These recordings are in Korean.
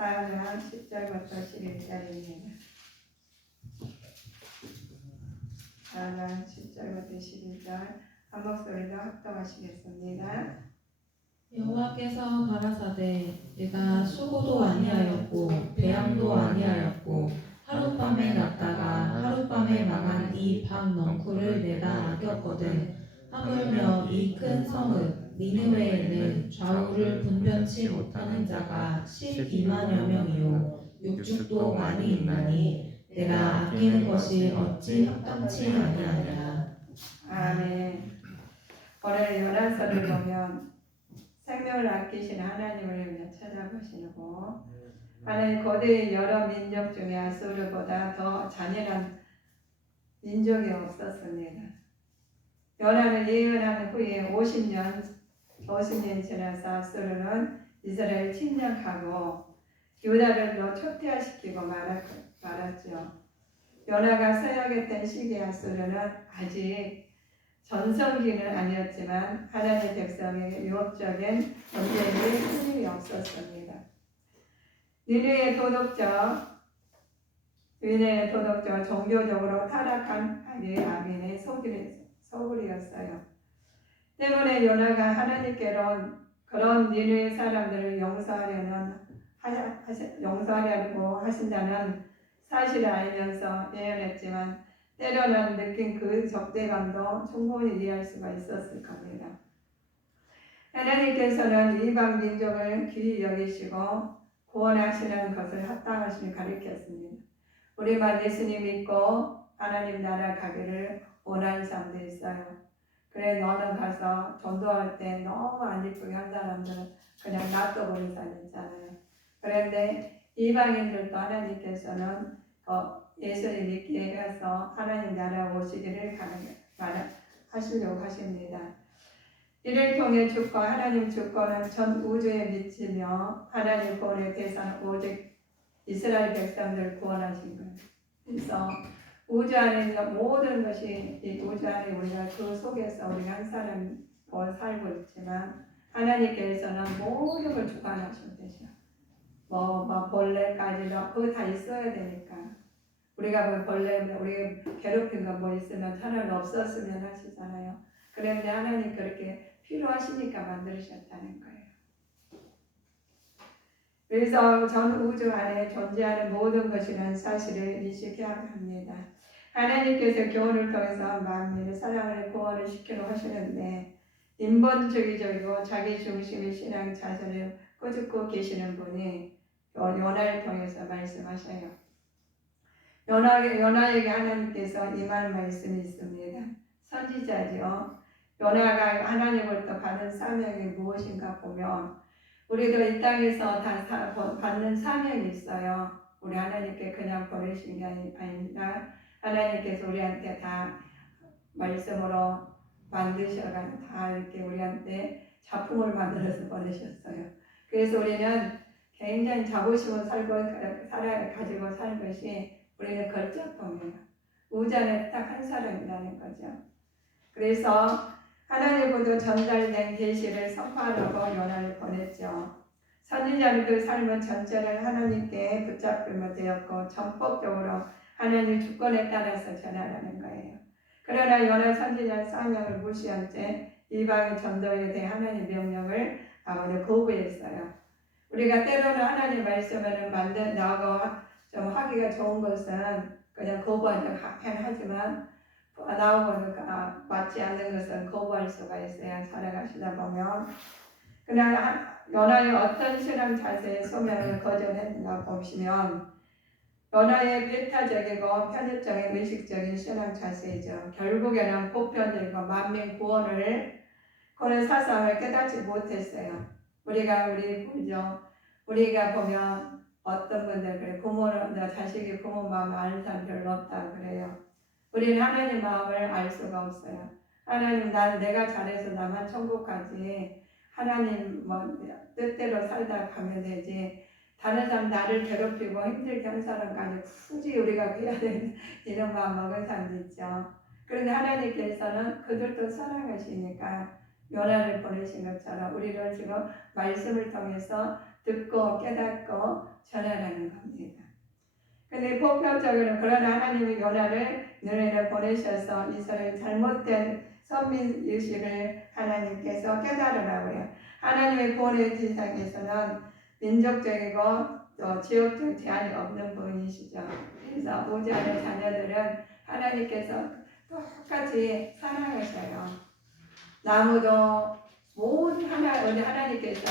4장 10절부터 11절입니다. 4장 10절부터 11절 한 목소리로 합독하시겠습니다. 여호와께서 가라사대 내가 수고도 아니하였고 배양도 아니하였고 하룻밤에 났다가 하룻밤에 망한 이 밥 넝쿨을 내가 아꼈거든. 하물며 이 큰 성읍 니느웨에는 좌우를 분변치 못하는 자가 12만여 명이요 육축도 많이 있나니 내가 아끼는 것이 어찌 합당치 아니하냐. 아멘. 오늘 요나서를 보면 생명을 아끼시는 하나님을 찾아보시고 하나님 고대 여러 민족 중에 아수르보다 더 잔인한 민족이 없었습니다. 요나는 예언한 후에 50년 지나서 아수르는 이스라엘을 침략하고 유다를 초퇴화시키고 말았죠. 요나가 서약했던 시기의 아수르는 아직 전성기는 아니었지만 하나님의 백성의 유업적인 전쟁이 흔히 없었습니다. 니느웨의 도덕적 종교적으로 타락한 아민의 소굴이었어요. 때문에 요나가 하나님께로 그런 니느웨 사람들을 용서하려고 하신다는 사실을 알면서 예언했지만 때로는 느낀 그 적대감도 충분히 이해할 수가 있었을 겁니다. 하나님께서는 이방 민족을 귀히 여기시고 구원하시는 것을 합당하심을 가리켰습니다. 우리만 예수님 믿고 하나님 나라 가기를 원하는 사람도 있어요. 그래 너는 가서 전도할 때 너무 안 이쁘게 한 사람들은 그냥 놔둬버린 사람 있잖아요. 그런데 이방인들도 하나님께서는 예수님 믿게 해서 하나님 나라 오시기를 하시려고 하십니다. 이를 통해 하나님 주권은 전 우주에 미치며 하나님 구원의 대상은 오직 이스라엘 백성들을 구원하신 거예요. 그래서 우주 안에 있는 모든 것이 이 우주 안에 우리가 그 속에서 우리가 한 사람 살고 있지만 하나님께서는 모든 걸 주관하시면 되죠. 벌레까지도 그거 다 있어야 되니까 우리가 우리 괴롭힌 거 뭐 있으면 차라리 없었으면 하시잖아요. 그런데 하나님 그렇게 필요하시니까 만드셨다는 거예요. 그래서 전 우주 안에 존재하는 모든 것이라는 사실을 인식해야 합니다. 하나님께서 교훈을 통해서 만민의 사랑을 구원을 시키려고 하시는데 인본주의적이고 자기중심의 신앙 자세를 꾸짖고 계시는 분이 요나를 통해서 말씀하셔요. 요나에게 하나님께서 임할 말씀이 있습니다. 선지자죠. 요나가 하나님으로부터 받은 사명이 무엇인가 보면 우리도 이 땅에서 다 받는 사명이 있어요. 우리 하나님께 그냥 버리신 게 아니라 하나님께서 우리한테 다 말씀으로 만드셔가지고 다 이렇게 우리한테 작품을 만들어서 보내셨어요. 그래서 우리는 굉장히 자부심을 가지고 사는 것이 우리는 걸작품이에요. 우주 안에 딱 한 사람이라는 거죠. 그래서 하나님으로부터 전달된 계시를 선포하려고 요나를 보냈죠. 선지자는 그 삶은 전체를 하나님께 붙잡히며 되었고 전폭적으로 하나님 주권에 따라서 전하라는 거예요. 그러나 요나 선지자의 사명을 무시한 채 이방의 전도에 대해 하나님 명령을 거부했어요. 우리가 때로는 하나님 말씀을 좀 하기가 좋은 것은 그냥 거부하려고 하지만 나오고는 맞지 않는 것은 거부할 수가 있어요. 살아가시다 보면. 그러나 요나의 어떤 신앙 자세의 소명을 거절했나 보시면 요나의 배타적이고 편협적인 의식적인 신앙 자세이죠. 결국에는 보편적이고 만민 구원을 그런 사상을 깨닫지 못했어요. 우리가 보면 어떤 분들 그래 자식이 부모 마음 아는 사람 별로 없다 그래요. 우리는 하나님 마음을 알 수가 없어요. 하나님 내가 잘해서 나만 천국 가지 하나님 뜻대로 살다 가면 되지 다른 사람 나를 괴롭히고 힘들게 하는 사람까지 굳이 우리가 해야 되는 이런 마음 먹은 사람도 있죠. 그런데 하나님께서는 그들도 사랑하시니까 요나를 보내신 것처럼 우리를 지금 말씀을 통해서 듣고 깨닫고 전하라는 겁니다. 근데 보편적으로 그런 하나님의 요나를 너네를 보내셔서 이스라엘 잘못된 선민 의식을 하나님께서 깨달으라고요. 하나님의 구원의 대상에서는 민족적이고 또 지역적 제한이 없는 분이시죠. 그래서 오지 않은 자녀들은 하나님께서 똑같이 사랑하셔요. 나무도 모든 하나님께서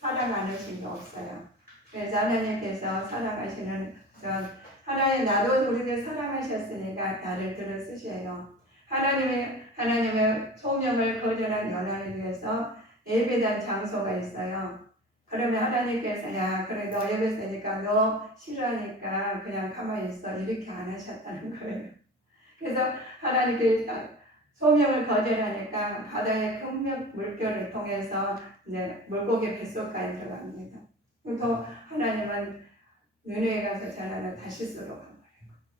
사랑 안 하신 게 없어요. 그래서 하나님께서 사랑하시는 전 하나님 나도 우리를 사랑하셨으니까 나를 들어 쓰셔요. 하나님의 소명을 거절한 연합을 위해서 예배단 장소가 있어요. 그러면 하나님께서 야 그래 너 예배 쓰니까 너 싫어하니까 그냥 가만히 있어 이렇게 안 하셨다는 거예요. 그래서 하나님께서 소명을 거절하니까 바다의 큰 물결을 통해서 이제 물고기 뱃속까지 들어갑니다. 또 하나님은 느네에 가서 전하는 다시스로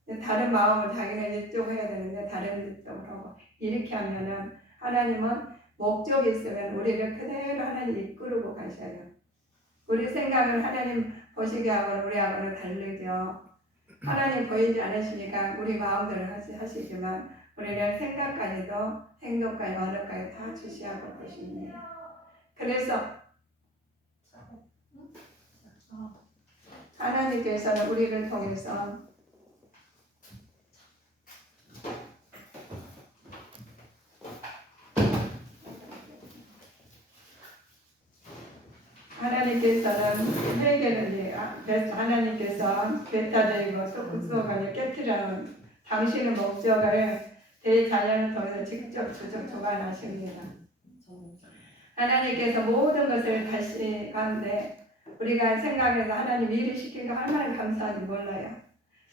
가버리고 다른 마음을 자기는 이쪽 해야 되는데 다른 쪽으로 하고 이렇게 하면은 하나님은 목적이 있으면 우리를 그대로 하나님 이끌고 가셔요. 우리 생각을 하나님 보시게 하고는 우리하고는 다르죠. 하나님 보이지 않으시니까 우리 마음대로 하시지만 우리는 생각까지도 행동까지 언어까지 다 주시하고 보십니다. 그래서 하나님께서는 우리를 통해서 하나님께서는 회개를 하나님께서 배타되고 속간에 깨뜨리는 당신의 목적을 대자연을 통해서 직접 주관하십니다. 하나님께서 모든 것을 다시 가는데 우리가 생각해서 하나님 일을 시키고 얼마나 감사한지 몰라요.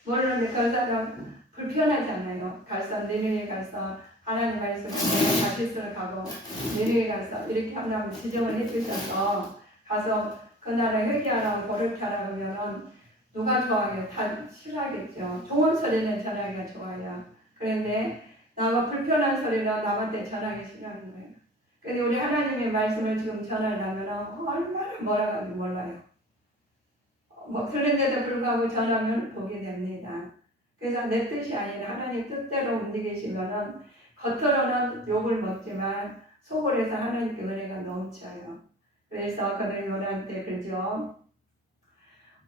모르는데 그 사람 불편하잖아요. 가서 니느웨 가서 하나님 말씀을 다시스로 가고 니느웨 가서 이렇게 하나님 지정을 해주셔서 가서 그 나라에 회개하라고 고백하라고 하면은 누가 좋아하겠어요? 다 싫어하겠죠. 좋은 소리는 전하기가 좋아요. 그런데 나가 불편한 소리는 남한테 전하기 싫어하는 거예요. 근데 우리 하나님의 말씀을 지금 전하려면 얼마나 뭐라고 하는지 몰라요. 그런데도 불구하고 전하면 보게 됩니다. 그래서 내 뜻이 아니라 하나님 뜻대로 움직이시면은 겉으로는 욕을 먹지만 속으로 하나님께 은혜가 넘쳐요. 그래서 그는 요나한테 그러죠.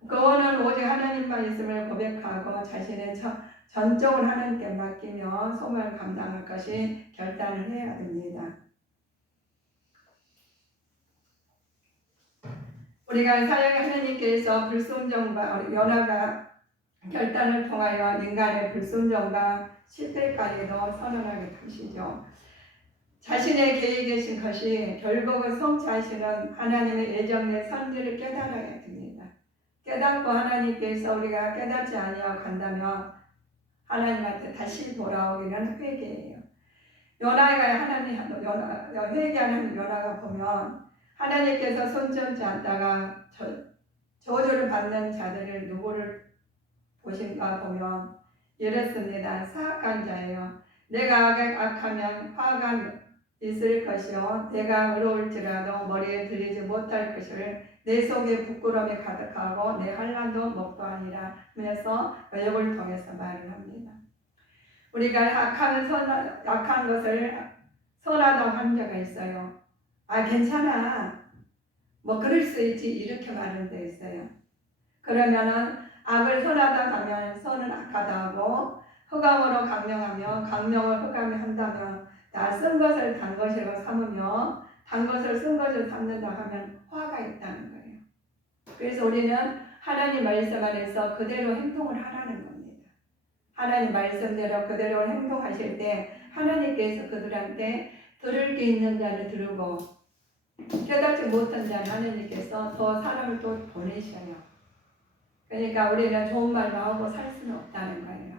그원은 오직 하나님만 있음을 고백하고 자신의 전적을 하나님께 맡기며 소망을 감당할 것이 결단을 해야 됩니다. 우리가 사랑의 하나님께서 불순종과 요나가 결단을 통하여 인간의 불순종과 실패까지도 선언하게 하시죠. 자신의 계획이신 것이 결국은 성취하시는 하나님의 예정의 선지를 깨달아야 됩니다. 깨닫고 하나님께서 우리가 깨닫지 아니하고 간다면 하나님한테 다시 돌아오기는 회개예요. 요나가 회개하는 요나가 보면 하나님께서 손전지 않다가 저주를 받는 자들을 누구를 보신가 보면 이렇습니다. 사악한 자예요. 내가 악하면 화가 있을 것이요 내가 의로울지라도 머리에 들리지 못할 것을 내 속에 부끄러움이 가득하고 내 환난도 목도 아니라 하면서 욥을 통해서 말을 합니다. 우리가 악한 것을 선하다고 한 자가 있어요. 아 괜찮아 뭐 그럴 수 있지 이렇게 말하는 데 있어요. 그러면은 악을 선하다 하면 선은 악하다 하고 흑암으로 강령하며 강령을 흑암이 한다면 나 쓴 것을 단 것이라고 삼으며 단 것을 쓴 것을 삼는다 하면 화가 있다는 거예요. 그래서 우리는 하나님 말씀 안에서 그대로 행동을 하라는 겁니다. 하나님 말씀대로 그대로 행동하실 때 하나님께서 그들한테 들을 게 있는 자를 들으고 깨닫지 못한 자는 하나님께서 더 사람을 또 보내셔요. 그러니까 우리는 좋은 말만 하고 살 수는 없다는 거예요.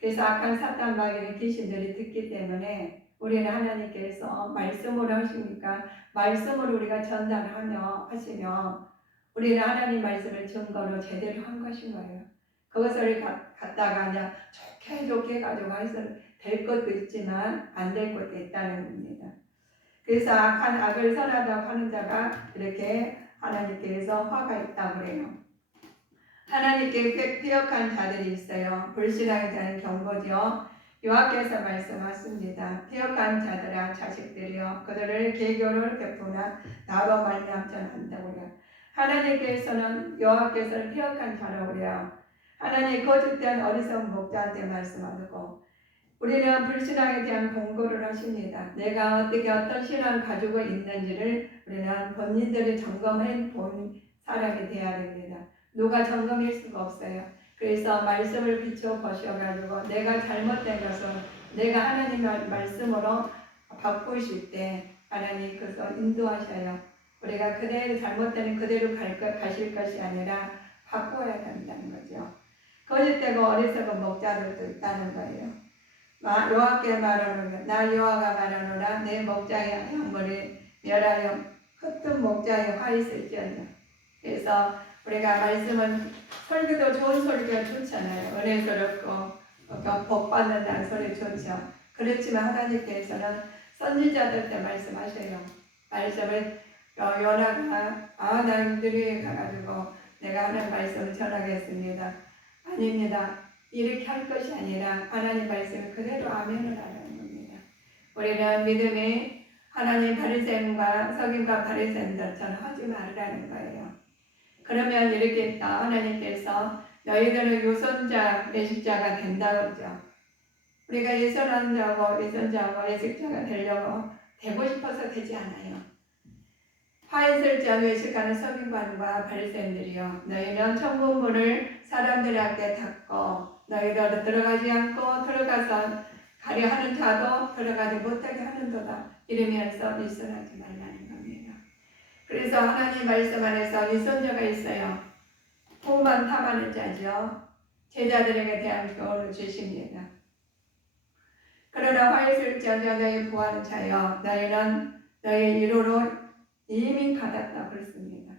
그래서 악한 사탄 마귀의 귀신들이 듣기 때문에 우리는 하나님께서 말씀으로 하시니까 말씀으로 우리가 전달하며 하시며 우리는 하나님 말씀을 증거로 제대로 한 것인 거예요. 그것을 갖다가 그냥 좋게 가지고 해서 될 것도 있지만 안 될 것도 있다는 겁니다. 그래서 악을 선하다고 하는 자가 이렇게 하나님께서 화가 있다고 그래요. 하나님께 피역한 자들이 있어요. 불신앙에 대한 경고죠. 요한께서 말씀하십니다. 피역한 자들아 자식들이여 그들을 계교를 베푸나 나로 말미암지 않는다고요. 하나님께서는 여호와께서는 피역한 자라고 그래요. 하나님 거짓된 어리석은 목자한테 말씀하고 우리는 불신앙에 대한 공고를 하십니다. 내가 어떻게 어떤 신앙을 가지고 있는지를 우리는 본인들이 점검해 본 사람이 되어야 됩니다. 누가 점검할 수가 없어요. 그래서 말씀을 비춰보셔가지고 내가 잘못된 것을 내가 하나님 말씀으로 바꾸실 때 하나님 그래서 인도하셔요. 우리가 그대로 잘못되는 그대로 가실 것이 아니라 바꿔야 된다는 거죠. 거짓되고 어리석은 목자들도 있다는 거예요. 여호와께 말하노라 나 여호와가 말하노라 내 목자의 양물이 멸하여 흩은 목자의 화 있을지어다. 그래서 우리가 말씀은 설교도 좋은 설교가 좋잖아요. 은혜스럽고 복 받는다는 소리 좋죠. 그렇지만 하나님께서는 선지자들 때 말씀하셔요. 말씀을 요나가 나들이 가가지고 내가 하는 말씀을 전하겠습니다. 아닙니다. 이렇게 할 것이 아니라 하나님 말씀을 그대로 아멘을 하라는 겁니다. 우리는 믿음이 하나님 바리새인과 석임과 바리새인들처럼 하지 말라는 거예요. 그러면 이렇게 하나님께서 너희들은 유선자, 예식자가 된다고 그러죠. 우리가 예선한 자고 예선자고 예식자가 되려고 되고 싶어서 되지 않아요. 화했을 자 외식하는 서기관과 바리새인들이여 너희는 천국문을 사람들 앞에 닫고 너희도 들어가지 않고 들어가서 가려 하는 자도 들어가지 못하게 하는도다 이러면서 미선하지 말라는 겁니다. 그래서 하나님 말씀 안에서 미선자가 있어요. 부만 탐하는 자죠. 제자들에게 대한 교훈을 주십니다. 그러나 화했을 자 너희 부하는 자여 너희는 너희 이로로 이미 받았다 그랬습니다.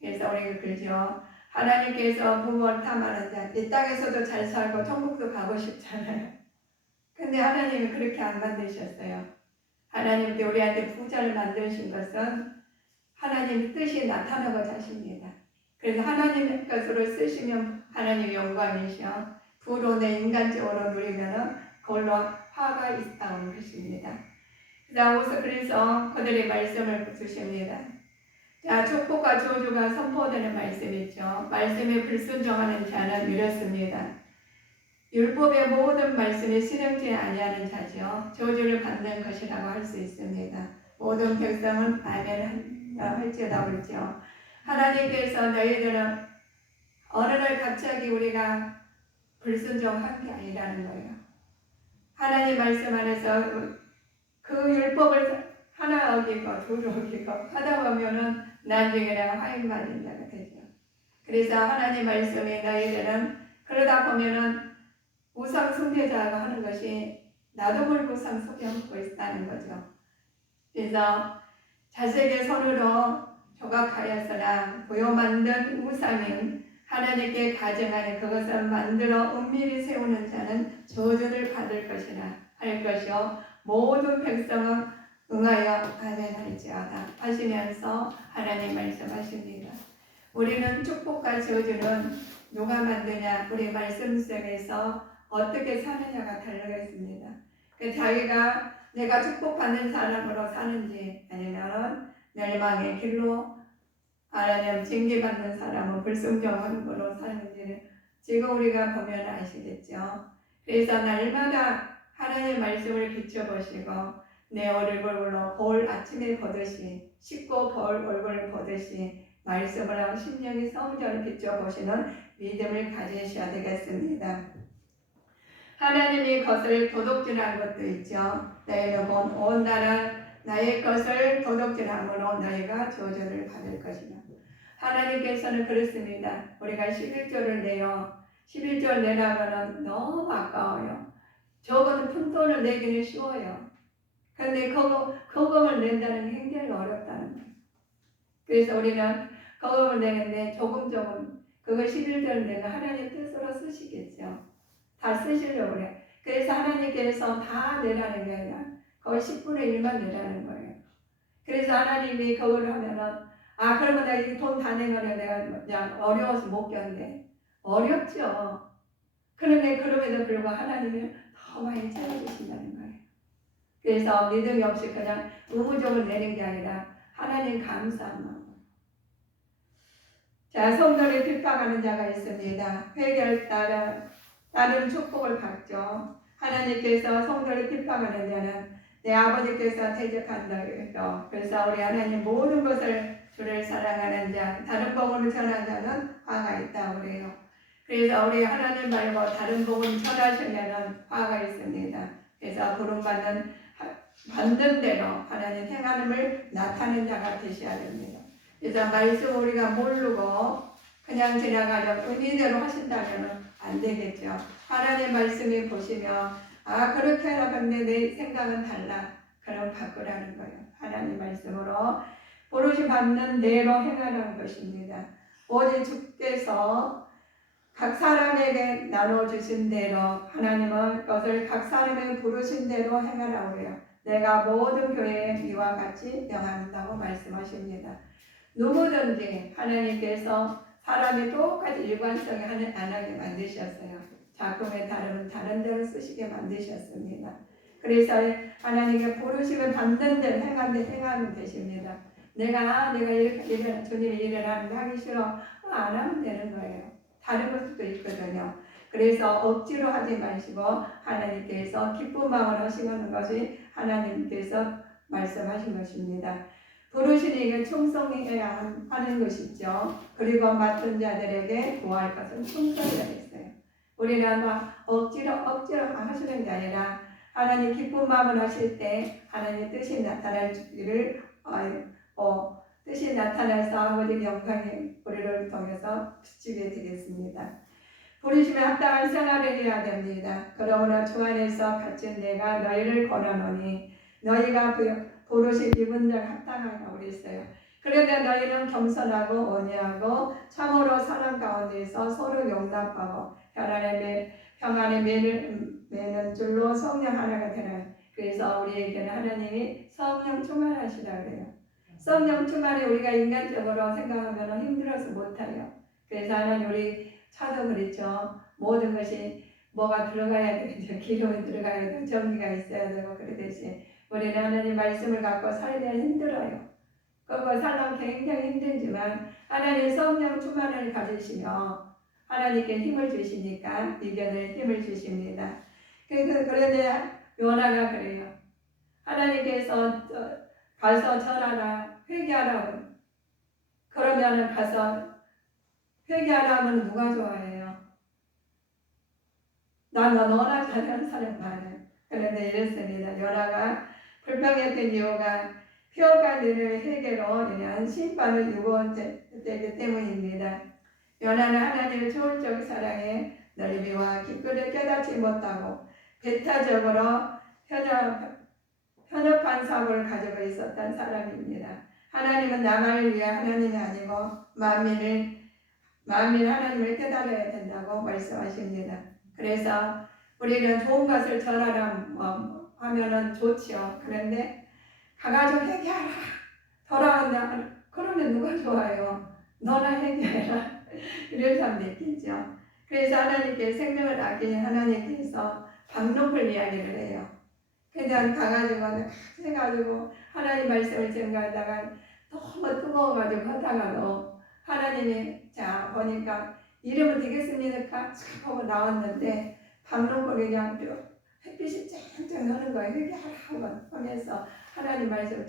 그래서 우리가 그러죠. 하나님께서 부모를 탐하는 자, 이 땅에서도 잘 살고 천국도 가고 싶잖아요. 근데 하나님이 그렇게 안 만드셨어요. 하나님께 우리한테 부자를 만드신 것은 하나님의 뜻이 나타나고자 하십니다. 그래서 하나님의 것으로 쓰시면 하나님 영광이시오. 부로 내 인간적으로 누리면 그걸로 화가 있다는 것입니다. 그래서 그들의 말씀을 주십니다. 자, 축복과 저주가 선포되는 말씀이죠. 말씀에 불순종하는 자는 이렇습니다. 율법의 모든 말씀에 실행치 아니하는 자죠. 저주를 받는 것이라고 할 수 있습니다. 모든 백성은 아멘 할지어다 그랬죠. 하나님께서 너희들은 어느 날 갑자기 우리가 불순종한 게 아니라는 거예요. 하나님 말씀 안에서 그 율법을 하나 어기고 둘 어기고 하다 보면은 나중에 내가 화인 받는 자가 되죠. 그래서 하나님 말씀에 너희들은 그러다 보면은 우상 숭배자가 하는 것이 나도 모르고 우상 숭배하고 있다는 거죠. 그래서 자식의 손으로 조각하였으나 보여 만든 우상인 하나님께 가정하는 그것을 만들어 은밀히 세우는 자는 저주를 받을 것이라 할 것이요 모든 백성은 응하여 아멘할지어다 하시면서 하나님 말씀하십니다. 우리는 축복과 저주는 누가 만드냐 우리 말씀 속에서 어떻게 사느냐가 달려 있습니다. 자기가 내가 축복받는 사람으로 사는지 아니면 멸망의 길로 하나님 징계받는 사람은 불순종하는 걸로 사는지를 지금 우리가 보면 아시겠죠. 그래서 날마다 하나님의 말씀을 비춰보시고 내 얼굴로 거울 아침에 보듯이 씻고 거울 얼굴을 보듯이 말씀을 하고 심령이 성전을 비춰보시는 믿음을 가지셔야 되겠습니다. 하나님이 것을 도둑질한 것도 있죠. 너희는 온 나라 나의 것을 도둑질함으로 너희가 저주를 받을 것이다. 하나님께서는 그렇습니다. 우리가 11조를 내요. 11조 내라면 너무 아까워요. 적어도 큰 돈을 내기는 쉬워요. 그런데 거금을 낸다는 게 굉장히 어렵다는 거예요. 그래서 우리는 거금을 내는데 조금 그거 11조를 내가 하나님 뜻으로 쓰시겠죠. 다 쓰시려고 그래. 그래서 하나님께서 다 내라는 게 아니라 거의 10분의 1만 내라는 거예요. 그래서 하나님이 그걸 하면은 아, 그러면 내가 이 돈 다 내면 내가 그냥 어려워서 못 견뎌. 어렵죠. 그런데 그럼에도 불구하고 하나님이 더 많이 채워주신다는 거예요. 그래서 믿음이 없이 그냥 의무적으로 내는 게 아니라 하나님 감사한 마음. 자, 성도를 핍박하는 자가 있습니다. 회개를 따른 축복을 받죠. 하나님께서 성도를 핍박하는 자는 내 아버지께서 대적한다. 그래서 우리 하나님 모든 것을 주를 사랑하는 자, 다른 복음을 전하는 자는 화가 있다고 그래요. 그래서 우리 하나님 말고 다른 복음 전하시려는 화가 있습니다. 그래서 부름받는 대로 하나님 행하심을 나타내는 자가 되셔야 됩니다. 그래서 말씀 우리가 모르고 그냥 지나가려 은혜대로 하신다면 안 되겠죠. 하나님 말씀이 보시면 아 그렇게 하라 근데 내 생각은 달라. 그럼 바꾸라는 거예요. 하나님 말씀으로 부르심 받는 대로 행하라는 것입니다. 오직 주께서 각 사람에게 나눠주신 대로 하나님은 그것을 각 사람의 부르신 대로 행하라고 해요. 내가 모든 교회에 이와 같이 명한다고 말씀하십니다. 누구든지 하나님께서 사람이 똑같이 일관성이 안 하게 만드셨어요. 작품의 다름은 다른 데로 쓰시게 만드셨습니다. 그래서 하나님의 부르심을 받는 대로 행하면 되십니다. 내가 이렇게 주님의 일을 하기 싫어 안 하면 되는 거예요. 다른 것도 있거든요. 그래서 억지로 하지 마시고 하나님께서 기쁜 마음으로 하시는 것이 하나님께서 말씀하신 것입니다. 부르신 이에게 충성해야 하는 것이죠. 그리고 맡은 자들에게 구할 것은 충성이라 했어요. 우리는 억지로 하시는 게 아니라 하나님 기쁜 마음을 하실 때 하나님 뜻이 나타날 줄을 뜻이 나타나서 아버지 영광이 우리를 통해서 비치게 되겠습니다. 부르심에 합당한 생활을 해야 됩니다. 그러므로 주 안에서 갇힌 내가 너희를 권하노니 너희가 부르심 입은 자가 합당하다고 그랬어요. 그런데 너희는 겸손하고 온유하고 참으로 사람 가운데서 서로 용납하고 평안에 매는 줄로 성령 하나가 되라. 그래서 우리에게는 하나님이 성령 충만하시라 그래요. 성령 충만에 우리가 인간적으로 생각하면 힘들어서 못해요. 그래서 하나님 우리 차도 그랬죠. 모든 것이 뭐가 들어가야 되죠. 기름이 들어가야 되고 전기가 있어야 되고 그러듯이 우리는 하나님 말씀을 갖고 살기가 힘들어요. 그거 살려면 굉장히 힘들지만 하나님 성령 충만을 가지시며 하나님께 힘을 주시니까 이겨낼 힘을 주십니다. 그런데 요나가 그래요. 하나님께서 가서 전하라 회개하라고 그러면은 가서 회개하라면 누가 좋아해요? 난 너나 잘하는 사람 많아요. 그런데 이렇습니다. 요나가 불평했던 이유가 표가 너를 회개로 인한 심판을 유고되기 때문입니다. 요나는 하나님의 초월적 사랑에 넓이와 깊이를 깨닫지 못하고 배타적으로 편협한 사고를 가지고 있었던 사람입니다. 하나님은 나만을 위한 하나님이 아니고 만민 하나님을 깨달아야 된다고 말씀하십니다. 그래서 우리는 좋은 것을 전하라 하면은 좋지요. 그런데 가가지고 회개하라 돌아온다 그러면 누가 좋아요? 너나 회개해라 이런 사람도 있겠죠. 그래서 하나님께 생명을 아끼는 하나님께서 박농풀 이야기를 해요. 그냥 가가지고 해가지고 하나님 말씀을 전가하다가 너무 뜨거워가지고 하다가도 하나님이 자 보니까 이러면 되겠습니까? 하고 나왔는데 박농풀이 그냥 햇빛이 쨍쨍 나는 거예요. 회개하라 하면서 하나님 말씀을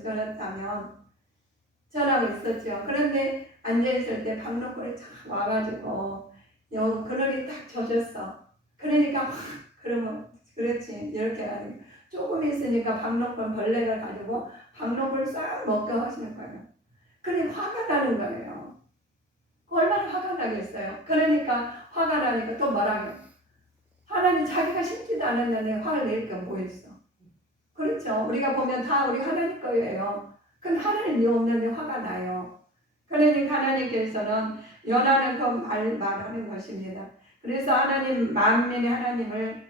전하고 있었죠. 그런데 앉아있을 때 박농풀이 쫙 와가지고 그늘이 딱 젖었어. 그러니까 그러면 그렇지 이렇게 하는 조금 있으니까 박농풀 벌레가 가지고 박농풀 싹 먹게 하시는 거예요. 그러니 화가 나는 거예요. 얼마나 화가 나겠어요. 그러니까 화가 나니까 또 뭐라고 하나님 자기가 심지도 않았는데 화를 낼 게 뭐 있어. 그렇죠. 우리가 보면 다 우리 하나님 거예요. 그럼 하나님이 없는데 화가 나요. 그러니까 하나님께서는 요나는 그 말하는 것입니다. 그래서 하나님 만민의 하나님을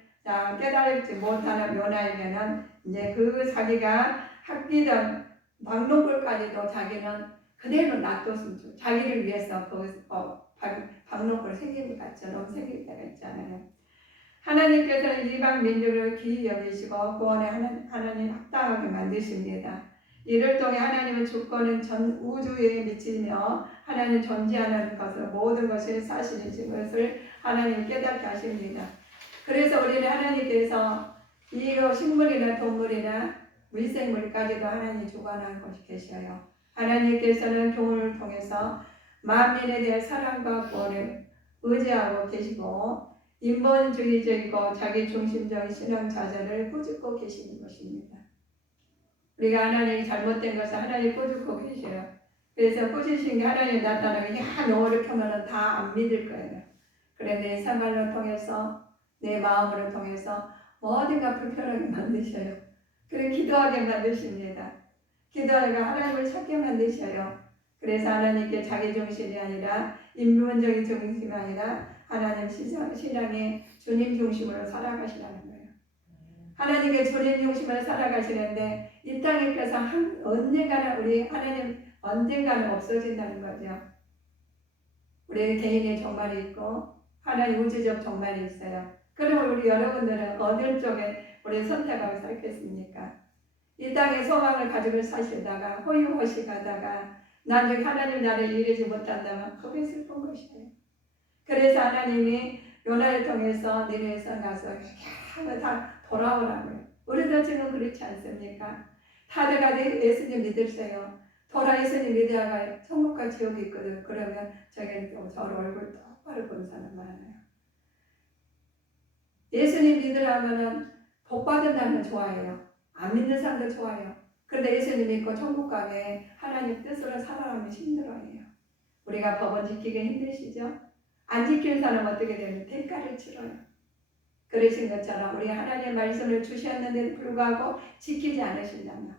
깨달지 못하는 요나에게는 이제 그 자기가 학기던 박농불까지도 자기는 그대로 놔뒀으면 좋겠어요. 자기를 위해서 거기서 박노골 생긴 것 같처럼 생길 때가 있잖아요. 하나님께서는 이방 민족을 귀히 여기시고 구원에 하나님 합당하게 만드십니다. 이를 통해 하나님의 주권은 전 우주에 미치며 하나님 존재하는 것을 모든 것이 사실이신 것을 하나님 깨닫게 하십니다. 그래서 우리는 하나님께서 이 식물이나 동물이나 물생물까지도 하나님 주관하고 계셔요. 하나님께서는 교훈을 통해서 만민에 대한 사랑과 구원을 의지하고 계시고 인본주의적이고 자기중심적인 신앙 자세를 꾸짖고 계시는 것입니다. 우리가 하나님이 잘못된 것을 하나님 꾸짖고 계셔요. 그래서 꾸짖으신 게 하나님 나타나면 야 너 이렇게 하면 다 안 믿을 거예요. 그래 내 생활을 통해서 내 마음을 통해서 어딘가 불편하게 만드셔요. 그래 기도하게 만드십니다. 기도하다가 하나님을 찾게 만드셔요. 그래서 하나님께 자기중심이 아니라 인본적인 중심이 아니라 하나님 신앙의 주님 중심으로 살아가시라는 거예요. 하나님의 주님 중심으로 살아가시는데 이 땅에서 언젠가는 우리 하나님 언젠가는 없어진다는 거죠. 우리 개인의 종말이 있고 하나님 우주적 종말이 있어요. 그러면 우리 여러분들은 어느 쪽에 우리 선택하고 살겠습니까? 이 땅에 소망을 가지고 사시다가 호유호식하다가 나중에 하나님 나를 이루지 못한다면 그게 슬픈 것이에요. 그래서 하나님이 요나를 통해서 니네에서 가서 이렇게 하면 다 돌아오라고요. 우리도 지금 그렇지 않습니까? 다들 가서 예수님 믿으세요. 돌아 예수님 믿어야 천국과 지옥이 있거든. 그러면 저기는 또 저 얼굴 똑바로 본 사람 많아요. 예수님 믿으라면은 복 받는다면 좋아해요. 안 믿는 사람도 좋아해요. 그런데 예수님 믿고 천국 가게 하나님 뜻으로 살아가면 힘들어해요. 우리가 법은 지키기 힘드시죠? 안 지키는 사람은 어떻게 되면 대가를 치러요. 그러신 것처럼 우리 하나님의 말씀을 주셨는데도 불구하고 지키지 않으신다면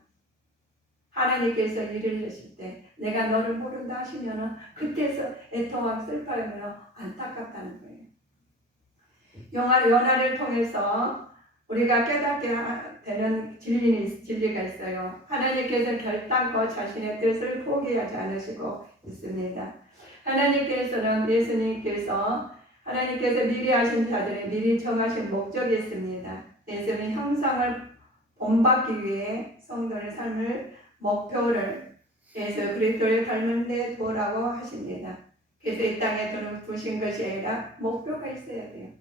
하나님께서 일을 하실 때 내가 너를 모른다 하시면 그때서 애통하고 슬퍼하며 안타깝다는 거예요. 요나를 통해서 우리가 깨닫게 되는 진리가 있어요. 하나님께서 결단코 자신의 뜻을 포기하지 않으시고 있습니다. 하나님께서는 예수님께서 하나님께서 미리 하신 자들의 미리 정하신 목적이 있습니다. 예수는 형상을 본받기 위해 성도의 삶을 목표를 예수 그리스도를 닮은 데 두라고 하십니다. 그래서 이 땅에 두신 것이 아니라 목표가 있어야 돼요.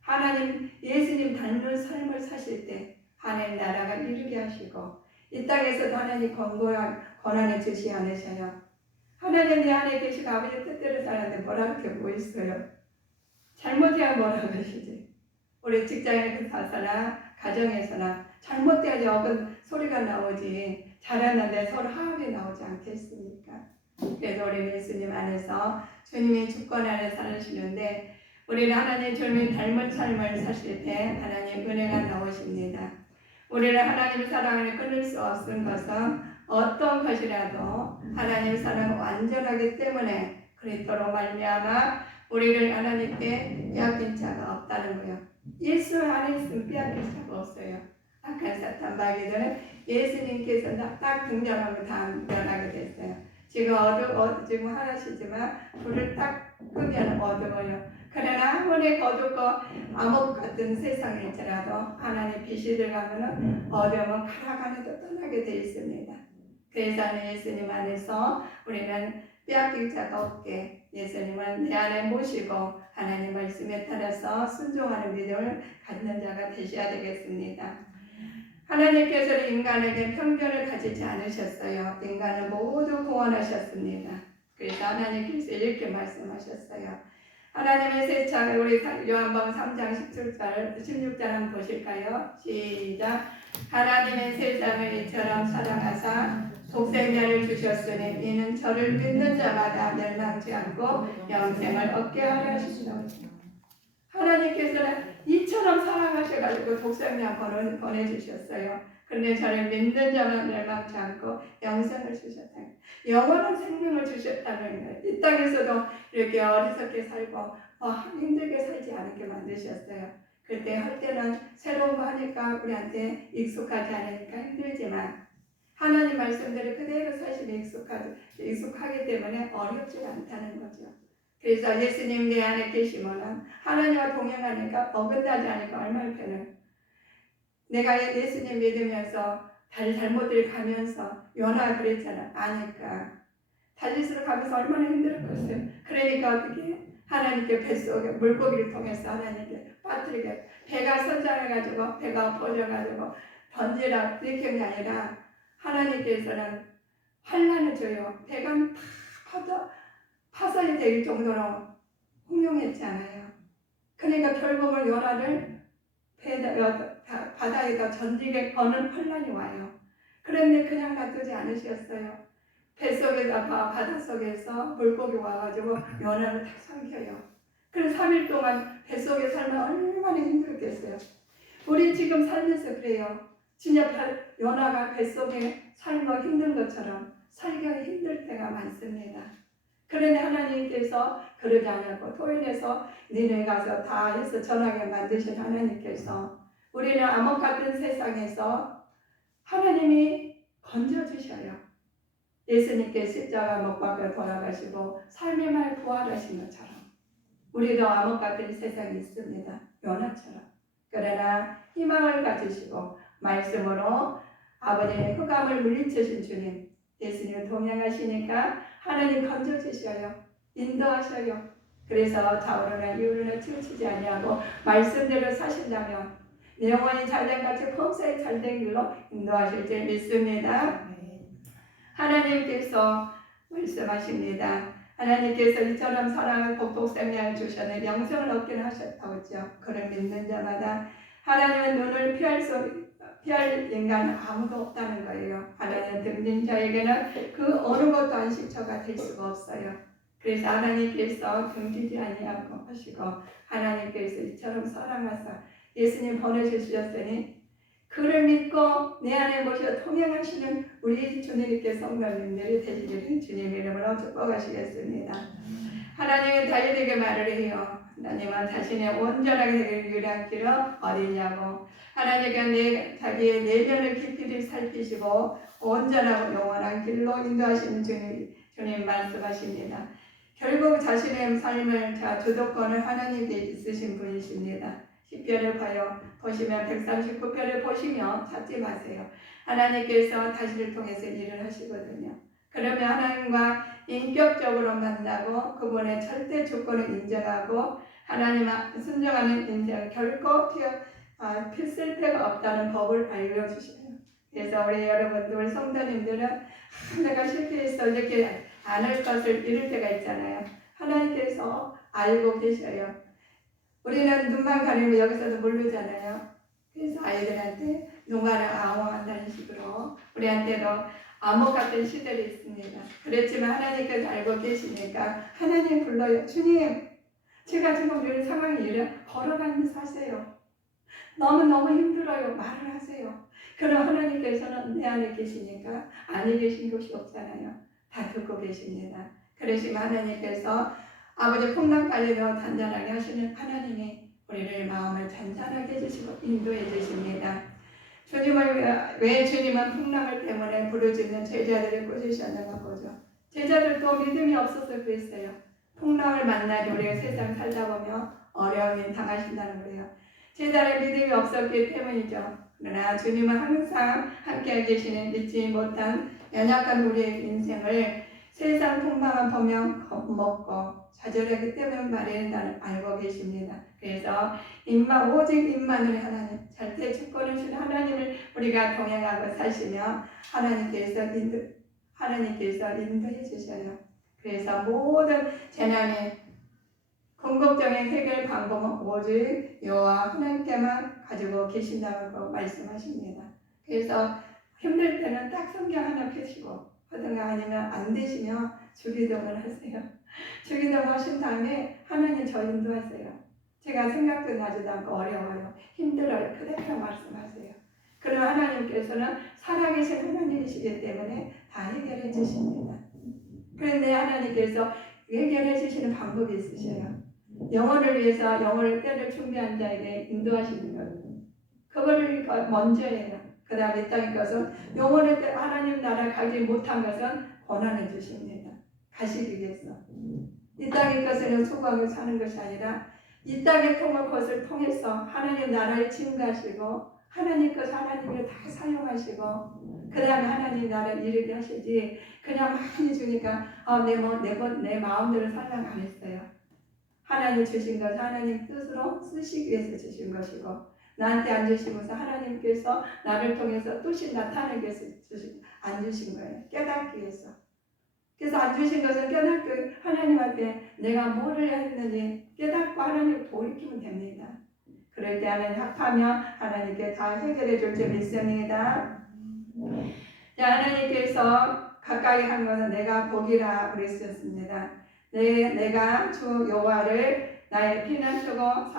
하나님 예수님 닮은 삶을 사실 때 하나님 나라가 이루게 하시고 이 땅에서도 하나님 권한을 주시 않으셔요. 하나님 내 안에 계시고 아버지 뜻대로 사는데 뭐라 그렇게 뭐 있어요. 잘못해야 뭐라 그러시지. 우리 직장에서나 가정에서나 잘못돼야지 어근 소리가 나오지 잘했는데 서로 화합이 나오지 않겠습니까? 그래서 우리 예수님 안에서 주님의 주권 안에 사시는데 우리는 하나님 주님의 닮은 삶을 사실 때 하나님 은혜가 나오십니다. 우리는 하나님의 사랑을 끊을 수 없는 것은 어떤 것이라도 하나님의 사랑은 완전하기 때문에 그리스도로 말미암아 우리를 하나님께 빼앗긴 자가 없다는 거예요. 예수 안에 있으면 빼앗길 자가 없어요. 악한 사탄 마귀들은 예수님께서 딱 등장하면 다 변하게 됐어요. 지금 하나시지만 불을 딱 끄면 어두워요. 그러나 아무리 어둡고 암흑 같은 세상일지라도 하나님 빛이 들어가면 어두움은 가라가는데 떠나게 되어 있습니다. 그래서 예수님 안에서 우리는 빼앗길 자가 없게 예수님을 내 안에 모시고 하나님 말씀에 따라서 순종하는 믿음을 갖는 자가 되셔야 되겠습니다. 하나님께서는 인간에게 편견을 가지지 않으셨어요. 인간을 모두 구원하셨습니다. 그래서 하나님께서 이렇게 말씀하셨어요. 하나님의 새 창을 우리 요한복음 3장 16절 한번 보실까요? 시작. 하나님의 세상을 이처럼 사랑하사 독생자를 주셨으니 이는 저를 믿는 자마다 멸망치 않고 영생을 얻게 하려 하시니라. 하나님께서는 이처럼 사랑하셔가지고 독생자 보내주셨어요. 그런데 저를 믿는 자만 멸망치 않고 영생을 주셨다. 영원한 생명을 주셨다는 거예요. 이 땅에서도 이렇게 어리석게 살고 힘들게 살지 않게 만드셨어요. 그때 할 때는 새로운 거 하니까 우리한테 익숙하지 않으니까 힘들지만 하나님 말씀대로 그대로 사실에 익숙하기 때문에 어렵지 않다는 거죠. 그래서 예수님 내 안에 계시면은 하나님과 동행하니까 어긋나지 않으니까 얼마나 편해요. 내가 예수님 믿으면서 잘못을 가면서 요나 그랬잖아. 아니까 달리스로 가면서 얼마나 힘들었겠어요. 그러니까 어떻게 하나님께 뱃속에 물고기를 통해서 하나님께 빠뜨리게 배가 선장해가지고 배가 엎어져가지고 던지라 이렇게 한 게 아니라 하나님께서는 환란을 줘요. 배가 다 파손이 될 정도로 흉흉했잖아요. 그러니까 결국은 요나를 바다에다 던지게 거는 환란이 와요. 그런데 그냥 놔두지 않으셨어요. 뱃속에다가 바닷속에서 물고기 와가지고 요나를 다 삼켜요. 그래서 3일 동안 뱃속에 살면 얼마나 힘들겠어요. 우리 지금 살면서 그래요. 진짜 요나가 뱃속에 살면 힘든 것처럼 살기가 힘들 때가 많습니다. 그런데 하나님께서 그러지 않았고 토인에서 니네 가서 다 해서 전하게 만드신 하나님께서 우리는 암흑 같은 세상에서 하나님이 건져주셔요. 예수님께 십자가 못 박혀 돌아가시고 삶의 말 부활하신 것처럼 우리도 암흑 같은 세상이 있습니다. 요나처럼. 그러나 희망을 가지시고 말씀으로 아버지의 흑암을 물리치신 주님 예수님 동행하시니까 하나님 건져주셔요. 인도하셔요. 그래서 좌우로나 이우로나 치우치지 아니하고 말씀대로 사신다면 내 영혼이 잘된 같이 범사에 잘된 길로 인도하실 줄 믿습니다. 하나님께서 말씀하십니다. 하나님께서 이처럼 사랑을 복독 생명을 주셨네 영생을 얻게 하셨다고 했죠. 그를 믿는 자마다 하나님은 눈을 피할 인간 아무도 없다는 거예요. 하나님 등진 자에게는 그 어느 것도 안식처가 될 수가 없어요. 그래서 하나님께서 등지지 아니하고 하시고 하나님께서 이처럼 사랑하사 예수님 보내주셨으니 그를 믿고 내 안에 모셔 통행하시는 우리 주님께 성도님들이 되시기를 주님 이름으로 축복하시겠습니다. 하나님은 다윗에게 말을 해요. 하나님은 자신의 온전하게 되기를 유리한 길은 어디냐고. 하나님께 자기의 내면을 깊이 살피시고 온전하고 영원한 길로 인도하시는 주님 말씀하십니다. 결국 자신의 삶을 주도권을 하나님께 있으신 분이십니다. 10편을 보시면 139편을 보시면 찾지 마세요. 하나님께서 당신을 통해서 일을 하시거든요. 그러면 하나님과 인격적으로 만나고 그분의 절대 주권을 인정하고 하나님 앞에 순종하는 인생을 결코 필쓸데가 없다는 법을 알려주셔요. 그래서 우리 여러분들 우리 성도님들은 내가 실패했어 이렇게 안 할 것을 이룰 때가 있잖아요. 하나님께서 알고 계셔요. 우리는 눈만 가리면 여기서도 모르잖아요. 그래서 아이들한테 눈가를 아웅한다는 식으로 우리한테도 암흑 같은 시절이 있습니다. 그렇지만 하나님께서 알고 계시니까 하나님 불러요. 주님, 제가 지금 이런 상황이 이래 걸어가면서 하세요. 너무너무 힘들어요. 말을 하세요. 그럼 하나님께서는 내 안에 계시니까 안에 계신 것이 없잖아요. 다 듣고 계십니다. 그러시면 하나님께서 아버지 풍랑까지도 잔잔하게 하시는 하나님이 우리를 마음을 잔잔하게 해주시고 인도해 주십니다. 주님을 왜 주님은 풍랑을 때문에 부르짖는 제자들을 꾸짖으셨는가 보죠. 제자들도 믿음이 없어서 그랬어요. 풍랑을 만나지 우리가 세상 살다 보면 어려움이 당하신다는 거예요. 제자의 믿음이 없었기 때문이죠. 그러나 주님은 항상 함께 계시는 믿지 못한 연약한 우리의 인생을 세상 풍랑을 보면 겁먹고 좌절하기 때문에 말한다는 알고 계십니다. 그래서 오직 임마누엘 하나님, 절대 주권을 주는 하나님을 우리가 동행하고 사시며 하나님께서 인도해 주셔요. 그래서 모든 재난의 궁극적인 해결 방법은 오직 여호와 하나님께만 가지고 계신다고 말씀하십니다. 그래서 힘들 때는 딱 성경 하나 펴시고 하든가 아니면 안 되시면 주기도문을 하세요. 주기도문 하신 다음에 하나님 저 인도하세요. 제가 생각도 나지도 않고 어려워요. 힘들어요. 그대로 말씀하세요. 그러면 하나님께서는 살아계신 하나님이시기 때문에 다 해결해 주십니다. 그런데 하나님께서 해결해 주시는 방법이 있으셔요. 영혼을 위해서 영혼을 때를 준비한 자에게 인도하시는 것. 그거를 먼저 해요. 그 다음에 이 땅에 것은 영원의 하나님 나라 가지 못한 것은 고난해 주십니다. 가시기 위해서. 이 땅의 것에는 수고하고 사는 것이 아니라 이 땅의 것을 통해서 하나님 나라를 증거하시고 하나님 것 하나님을 다 사용하시고 그 다음에 하나님 나라를 이루게 하시지 그냥 많이 주니까 내 마음대로 살라고 안 했어요. 하나님 주신 것 하나님 뜻으로 쓰시기 위해서 주신 것이고 나한테 안 주시면서 하나님께서 나를 통해서 뜻이 나타내기 위해서 안 주신 거예요. 깨닫기 위해서. 그래서 안 주신 것은 깨닫고 하나님한테 내가 뭐를 했는지 깨닫고 하나님 돌이키면 됩니다. 그럴 때 하나님 합하며 하나님께 다 해결해 줄 줄 믿습니다. 하나님께서 가까이 한 것은 내가 복이라 그랬었습니다. 내가 주 여호와를 나의 피난처로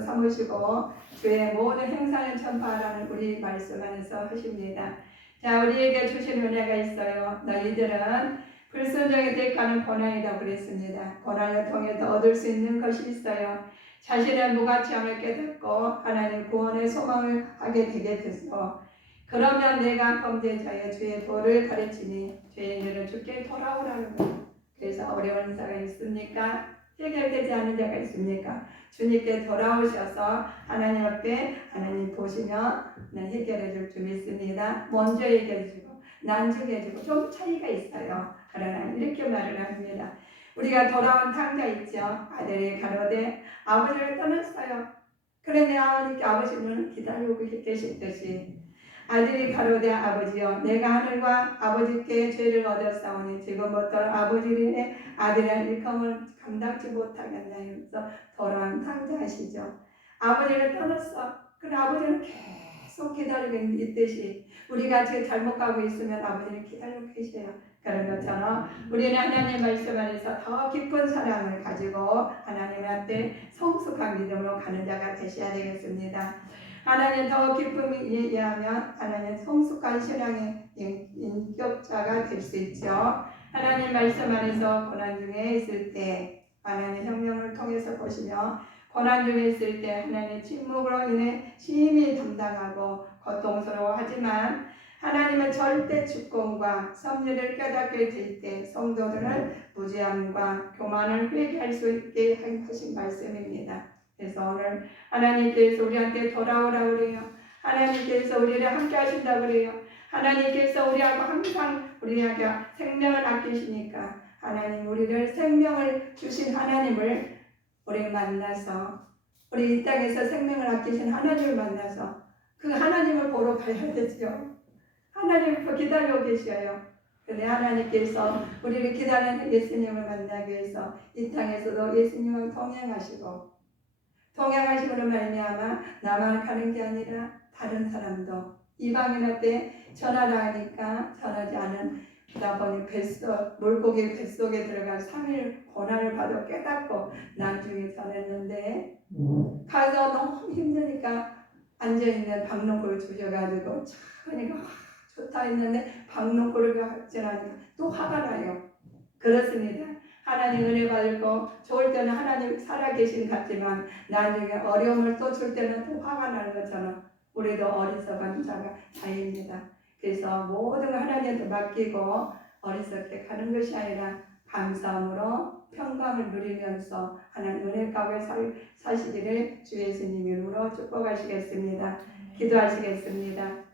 삼으시고 주의 모든 행사를 전파하라는 우리 말씀 안에서 하십니다. 자, 우리에게 주신 은혜가 있어요. 너희들은 불순종의 대가는 고난이라고 그랬습니다. 고난을 통해 얻을 수 있는 것이 있어요. 자신의 무가치함을 깨닫고 하나님 구원의 소망을 하게 되게 돼서 그러면 내가 범죄자의 주의 도를 가르치니 죄인들은 주께 돌아오라는 거예요. 그래서 어려운 자가 있습니까? 해결되지 않은 자가 있습니까? 주님께 돌아오셔서 하나님 앞에 하나님 보시며 해결해 줄 줄 믿습니다. 먼저 해결해 주고 나중에 주고 좀 차이가 있어요. 그러나 이렇게 말을 합니다. 우리가 돌아온 탕자 있죠. 아들이 가로되 아버지를 떠났어요. 그런데 아버지는 기다리고 계시듯이 아들이 가로되 아버지여 내가 하늘과 아버지께 죄를 얻었사오니 지금부터 아버지의 아들의 일감을 감당치 못하겠나이면서 돌아온 탕자하시죠. 아버지를 떠났어. 그래 아버지는 계속 기다리고 있듯이 우리가 지금 잘못 가고 있으면 아버지는 기다리고 계셔요. 그런 것처럼 우리는 하나님 말씀 안에서 더 깊은 사랑을 가지고 하나님 앞에 성숙한 믿음으로 가는 자가 되셔야 되겠습니다. 하나님 더 기쁨이 얘기하면 하나님 성숙한 신앙의 인격자가 될 수 있죠. 하나님 말씀 안에서 고난 중에 있을 때 하나님 성령을 통해서 보시며 고난 중에 있을 때 하나님의 침묵으로 인해 심히 담당하고 고통스러워하지만 하나님은 절대 주권과 섭리를 깨닫게 될 때 성도들을 무지함과 교만을 회개할 수 있게 하신 말씀입니다. 그래서 오늘 하나님께서 우리한테 돌아오라고 그래요. 하나님께서 우리를 함께 하신다고 그래요. 하나님께서 우리하고 항상 우리에게 생명을 아끼시니까 하나님 우리를 생명을 주신 하나님을 우리 만나서 우리 이 땅에서 생명을 아끼신 하나님을 만나서 그 하나님을 보러 가야 되죠. 하나님을 기다리고 계셔요. 그런데 하나님께서 우리를 기다리는 예수님을 만나기 위해서 이 땅에서도 예수님을 동행하심으로 말미암아 나만 가는 게 아니라 다른 사람도 이방인한테 전하라 하니까 전하지 않다 보니 물고기 뱃속에 들어가 3일 고난을 받아 깨닫고 나중에 전했는데 가서 너무 힘드니까 앉아있는 박농골을 주셔가지고 하니까 좋다 했는데 박농골을 갖지라니까 또 화가 나요. 그렇습니다. 하나님 은혜 받고 좋을 때는 하나님 살아계신 같지만 나중에 어려움을 또 줄 때는 또 화가 나는 것처럼 우리도 어리석은 자입니다. 그래서 모든 걸 하나님한테 맡기고 어리석게 가는 것이 아니라 감사함으로 평강을 누리면서 하나님 은혜 가운데 사시기를 주 예수님 이름으로 축복하시겠습니다. 기도하시겠습니다.